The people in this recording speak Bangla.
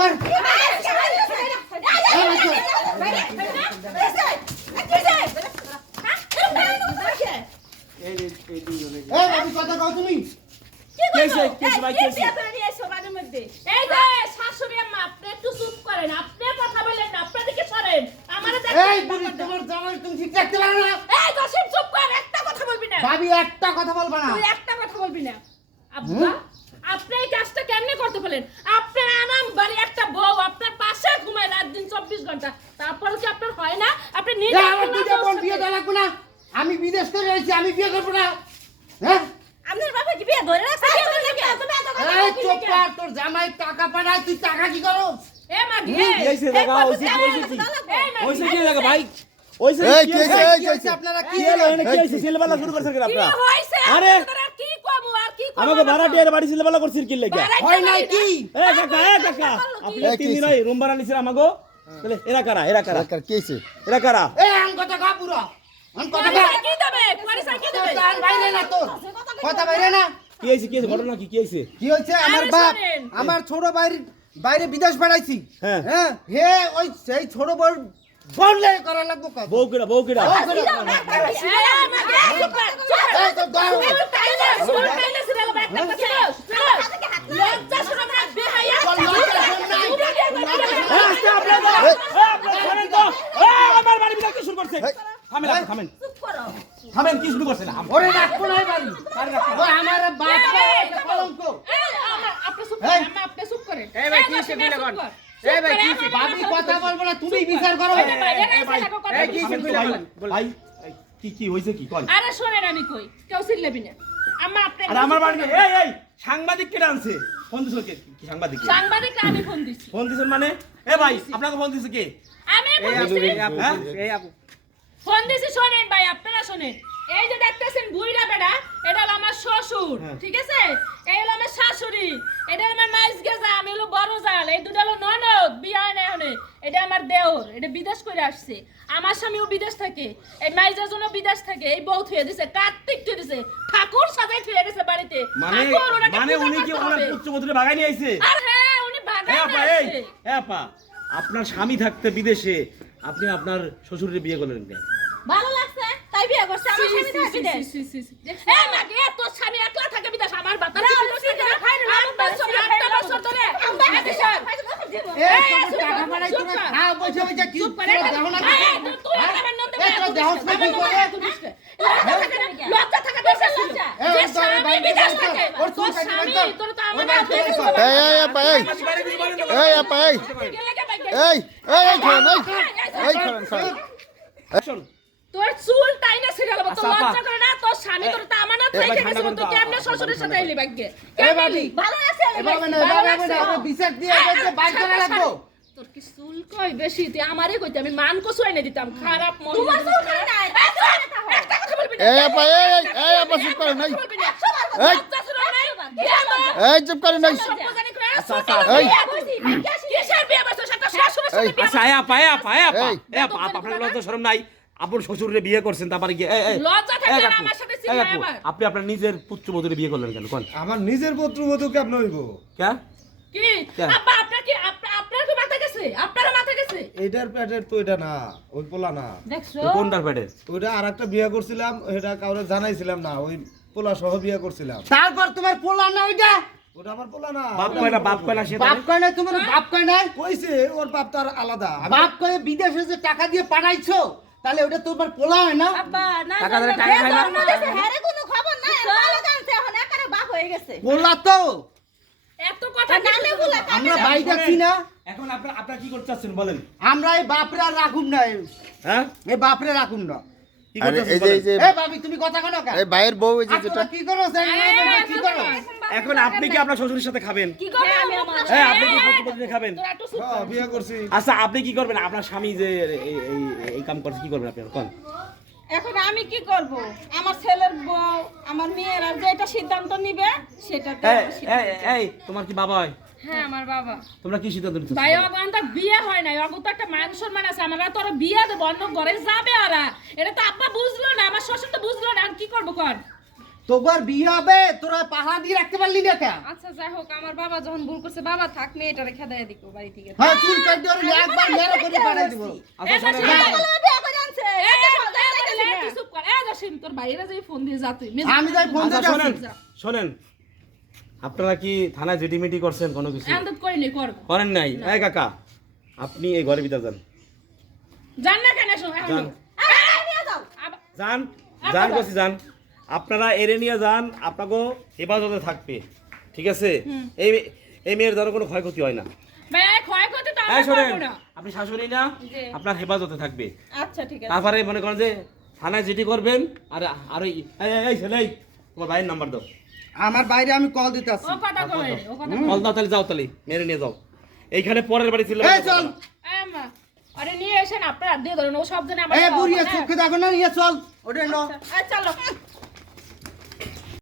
কর আমি কথা কও তুমি ভাবি একটা কথা বলবা না একটা কথা বলবি না আব্বা আপনি এই কাজটা কেমনে করতে পারলেন আপনি আনাম বাড়ি একটা বউ আপনার পাশে ঘুমায় রাত দিন 24 ঘন্টা তারপর কি আপনার হয় না আপনি নিজে আমার দুইটা বোন বিয়ে দেওয়া লাগবে না আমি বিদেশ করে এসেছি আমি বিয়ে করবো না হ্যাঁ আপনার বাবা কি বিয়ে ধরে রাখছে এই চুপ কর তোর জামাই টাকা পাঠায় তুই টাকা কি করো এ মা কি এইছে দেখা ওইছে কি দেখা ভাই ওইছে কি হইছে আপনারা কি হলো এনে কি হইছে সিলবালা শুরু করছেন কেন আপনারা কি হইছে আরে আর কি কমু আর কি কমু আমাকে ভাড়াটিয়ার বাড়ি সিলবালা করছিস কি লাগা হয় নাই কি এ কাকা আপনি তিন দিন হই রুম ভাড়া নিছেন আমাগো তাহলে এরা কারা কি হইছে এরা কারা এই আন কথা কা পুরো আন কথা কা কি দেবে পয়সা কি দেবে কান বাইরে না তোর কথা বাইরে না কি হইছে ঘটনা কি হইছে কি হইছে আমার বাপ আমার ছোট বাইরে বিদেশ পাঠাইছি হ্যাঁ হ্যাঁ হে ওই সেই ছোট বড় বললে করা লাগবে কত বউ কিরা এই আমাকে এই তো দাও স্কুল টাইলে সিরিয়াল একটা কথা লজ্জা শরম রাখবে হায়া আমার বাড়ি বিলা কি শুরু করছে থামেন চুপ করো থামেন কি শুরু করছেন ওরে রাখবো না বাড়ি ও আমার বাপ কলঙ্ক আপনি চুপ করেন আপনি চুপ করেন এই ভাই কি হইছে কইলা কোন এই ভাই কি হইছে ভাবি কথা বলবো না তুমি বিচার করো এই কি হইছে কইলা বল ভাই কি হইছে কি কল আরে শুনেন আমি কই কেউ চিল্লাবি না আম্মা আপনি আরে আমার বাড়ি এই সাংবাদিক কে আনছে ফোন দিছো কে কি সাংবাদিক সাংবাদিক আমি ফোন দিছি ফোন দিছেন মানে এ ভাই আপনাকে ফোন দিছে কে আমি ফোন দিছি এই আপু ফোন দিছি শুনেন ভাই আপনারা শুনেন এই যে দেখতেছেন বুইড়া বেড়া এটা হলো আমার শ্বশুর ঠিক আছে এই হলো আমার শাশুড়ি এটা হলো আমার মাইস গেজা আমি হলো বড় জাল এই দুটো হলো ননদ বিয়ে হয় না এখনে এটা আমার দেওর এটা বিদেশ করে আসছে আমার স্বামীও বিদেশ থাকে এই মাইজের জন্য বিদেশ থাকে এই বউ থুয়ে দিছে কার্তিক থুয়ে দিছে ঠাকুর সাজাই থুয়ে দিছে বাড়িতে ঠাকুর ওনাকে মানে পূজা উনি কি করতে ওনার হবে। পুত্রবধূরে ভাগাই নিয়ে আইছে আর হ্যাঁ উনি বাগান আছে আপা আপনার স্বামী থাকতে বিদেশে আপনি আপনার শ্বশুরের বিয়ে করলেন কেন ভালো লাগছে তাই বিয়ে করছে আমার স্বামী থাকে বিদেশ এই মাগে তোর স্বামী একলা থাকে বিদেশ আমার বাতাস বছর ধরে এই টাকা পাঠাই তুমি খাও বসে বসে কি দেখো না তুই আমার নন্দে দেখো না কি করে লজ্জা থাকে দেশে লজ্জা যে স্বামী বিদেশ থাকে তোর স্বামী তোর তো আমার এই আপা এই আপা এই শোন তোর চুল টাইনা ছিড়ে গেল তোর আচ্ছা, আপা। লজ্জা করে না তোর স্বামী তোর তো আমানত এ ভাই, রেখে ঠান্ডা গেছিল করো তুই তো, কেমনে আপা, শ্বশুরের সাথে এলি ভাগ্যে এ ভাবি ভালো আছে এভাবে না বিচার দিয়ে বলতে বাইর করে রাখবো তোর কি চুল কই বেশি তুই আমারই কইতে আমি মান কসু এনে দিতাম খারাপ মন তোমার চুল খায় না, একটা কথা বলবি না এই আপা চুপ করেন নাই বলবি না এই। লজ্জা শরম নাই এই চুপ করেন নাই সম্পদানি করে আচ্ছা, এই। কিসের বিয়ে বসে সাথে শ্বশুরের সাথে বিয়ে আচ্ছা আপা এই। আপনার লজ্জা শরম নাই আপনার শ্বশুরের বিয়ে করছেন তারপরে কি লজ্জা থাকলে আমার সাথে চিল্লাই আবার আপনি আপনার নিজের পুত্রবধূরে বিয়ে করলেন কেন কোন আমার নিজের পুত্রবধূ কেমন হইব কে কি কে? আব্বা আপনার কি আপনার কি মাথা গেছে আপনার মাথা গেছে এইটার পেটের তো এটা না ওই পোলা না দেখছো কোনটার পেটে ওইটা আর একটা বিয়ে করছিলাম এটা কাউরে জানাইছিলাম না ওই পোলা সহ বিয়ে করছিলাম তারপর তোমার পোলা না ওইটা ওটা আমার পোলা না বাপ কয় না সে বাপ কয় না তোমার বাপ কয় না কইছে ওর বাপ তো আর আলাদা বাপ কয়ে বিদেশে যে টাকা দিয়ে পাঠাইছো তাহলে ওটা তোমার পোলা হয় না আব্বা না টাকা ধরে টাকা খায় না হ্যাঁ কোনো খবর নাই ভালো জানছে এখন একারে বাপ হয়ে গেছে পোলা তো এত কথা নামে বলে আমরা বাড়ি যাচ্ছি না এখন আপনারা কি করতে চাচ্ছেন বলেন আমরা এই বাপরে আর রাখুম না হ্যাঁ এই বাপরে রাখুম না কি আরে করতে এই যে এ ভাবি তুমি কথা কেন কেন এই ভাইয়ের বউ এই যে আর যেটা তোরা কি করো কি করো এখন আপনি কি আপনার শ্বশুরের সাথে খাবেন কি করবে আমি আমার হ্যাঁ আপনি কি পুত্রবধূরে খাবেন তোরা একটু চুপ হ্যাঁ, বিয়ে করছি আচ্ছা আপনি কি করবেন আপনার স্বামী যে এই কাম করছে কি করবেন আপনি কোন এখন আমি কি করব আমার ছেলের বউ আমার মেয়েরা যেটা সিদ্ধান্ত নিবে সেটাতে এই তোমার কি বাবা হয় হ্যাঁ আমার বাবা তোমরা কি সিদ্ধান্ত নিচ্ছ ভাই অগন্ত বিয়ে হয় নাই অগন্ত একটা মান সম্মান আছে আমরা তো ওরা বিয়ে দেবো অন্য ঘরে যাবে ওরা এটা তো আব্বা বুঝলো না আমার শ্বশুর তো বুঝলো না আর কি করবো কর তোর বিয়ে হবে তোরা পাহাড় দিয়ে রাখতে পারলি না কেন? আচ্ছা যাই হোক আমার বাবা যখন ভুল করছে বাবা থাক মেয়েটারে খেদাই দিকো বাড়ি থেকে হ্যাঁ চুল কাটি ধরে একবার মেরে করে পাঠাই দিব। আচ্ছা শোনেন বিয়ে করে আনছে তুই চুপ কর এই জসিম তোর বাইরে যাই ফোন দিয়ে যা তুই আমি যাই ফোন আচ্ছা দিয়ে শোনেন যাচ্ছি। শোনেন আপনারা কি থানায় জিডিমিটি করছেন কোনো কিছু আন্দত করিনি করব করেন নাই এই কাকা আপনি এই ঘরের ভিতর যান জান না কেন শোন যান নিয়ে যাও যান যান কইছি যান আপনারা এরে নিয়ে যান আপনাকে হেফাজতে থাকবে ঠিক আছে এই এই মেয়ের দ্বারা কোনো ক্ষয়ক্ষতি হয় না ভাই ক্ষয় করতে তো এই আমরা শোনেন করব না আপনি শাশুড়ি না আপনার হেফাজতে থাকবে আচ্ছা ঠিক আছে তারপরে মনে করেন যে থানায় জিডি করবেন আর আর ওই এই ছেলে এই, তোমার ভাইয়ের নাম্বার দাও আমার বাইরে আমি কল দিতে আসছি। ও কথা কই ও কথা কল দাও তাহলে যাও তাহলে মেরে নিয়ে যাও এইখানে পরের বাড়ি ছিল এই চল আমা আরে নিয়ে এসেন আপনারা দিয়ে ধরেন ও সব জন্য আমার এই বুড়িয়া চোখে দেখো না নিয়ে চল ওটা ন চলো